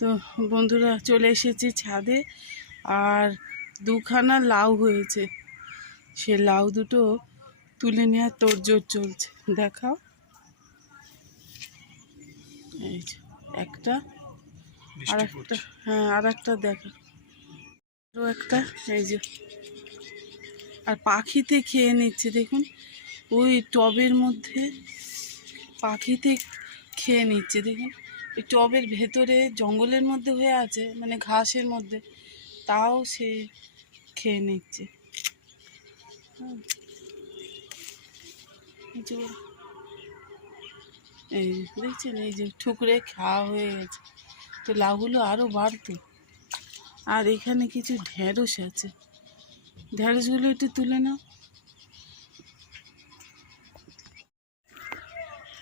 তো বন্ধুরা চলে এসেছি ছাদে, আর দুখানা লাউ হয়েছে। সে লাউ দুটো তুলে নেওয়ার তোড়জোড় চলছে। দেখাও, এই যে একটা, আর একটা, হ্যাঁ আর একটা দেখা, আরও একটা, এই যে। আর পাখিতে খেয়ে নিচ্ছে দেখুন, ওই টবের মধ্যে পাখিতে খেয়ে নিচ্ছে দেখুন। ওই টবের ভেতরে জঙ্গলের মধ্যে হয়ে আছে, মানে ঘাসের মধ্যে, তাও সে খেয়ে নিচ্ছে। এই দেখছেন, এই যে ঠুকরে খাওয়া হয়ে গেছে। তো লাউগুলো আরও বাড়তো। আর এখানে কিছু ঢেঁড়স আছে, ঢেঁড়সগুলো একটু তুলে নাও।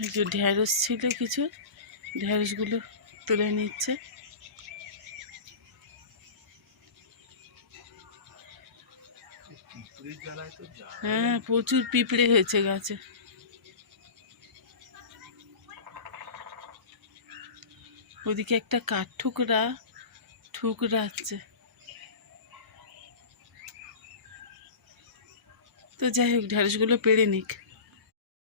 এই যে ঢেঁড়স ছিল কিছু, ঢেঁড়সগুলো তুলে নিচ্ছে। হ্যাঁ, প্রচুর পিঁপড়ে হয়েছে গাছে। ওদিকে একটা কাঠ ঠুকরাচ্ছে। তো যাই হোক, ঢেঁড়সগুলো পেড়ে নিক।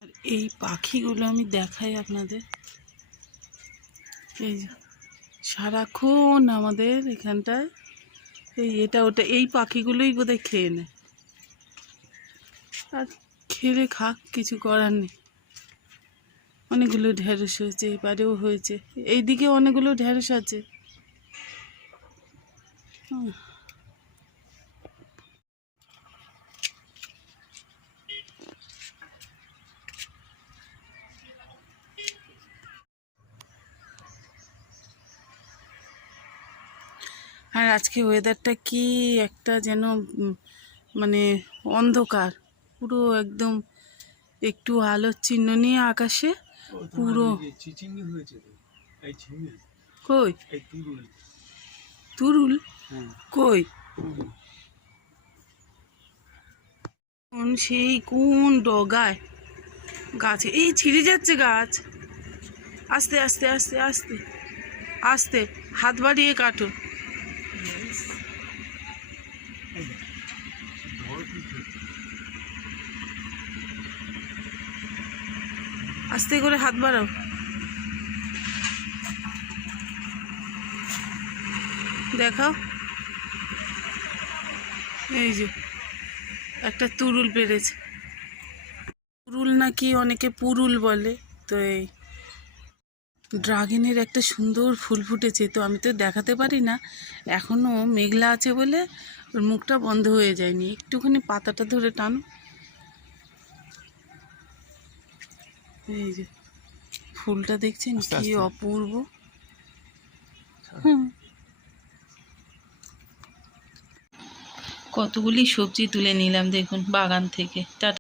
আর এই পাখিগুলো আমি দেখাই আপনাদের। এই যে সারাক্ষণ আমাদের এখানটায় এই এটা ওটা, এই পাখিগুলোই বোধহয় খেয়ে নেয়। আর খেলে খাক, কিছু করার নেই। অনেকগুলো ঢেঁড়স হয়েছে, এবারেও হয়েছে, এইদিকে অনেকগুলো ঢেঁড়স আছে। আর আজকে ওয়েদারটা কি একটা যেন মানে অন্ধকার, পুরো একদম একটু আলোর চিহ্ন নিয়ে আকাশে পুরো। কই তুরুল? কই সেই কোন ডগায় গাছে, এই ছিঁড়ে যাচ্ছে গাছ। আস্তে আস্তে আস্তে আস্তে আস্তে, হাত বাড়িয়ে কাটো। আস্তে করে হাত বাড়াও। দেখাও, এই যে একটা তুরুল পেরেছে। তুরুল নাকি অনেকে পুরুল বলে। তো এই ড্রাগনের একটা সুন্দর ফুল ফুটেছে, তো আমি তো দেখাতে পারি না, এখনও মেঘলা আছে বলে ওর মুখটা বন্ধ হয়ে যায়নি। একটুখানি পাতাটা ধরে টানো, এই যে ফুলটা দেখছেন কি অপূর্ব। কতগুলি সবজি তুলে নিলাম দেখুন বাগান থেকে।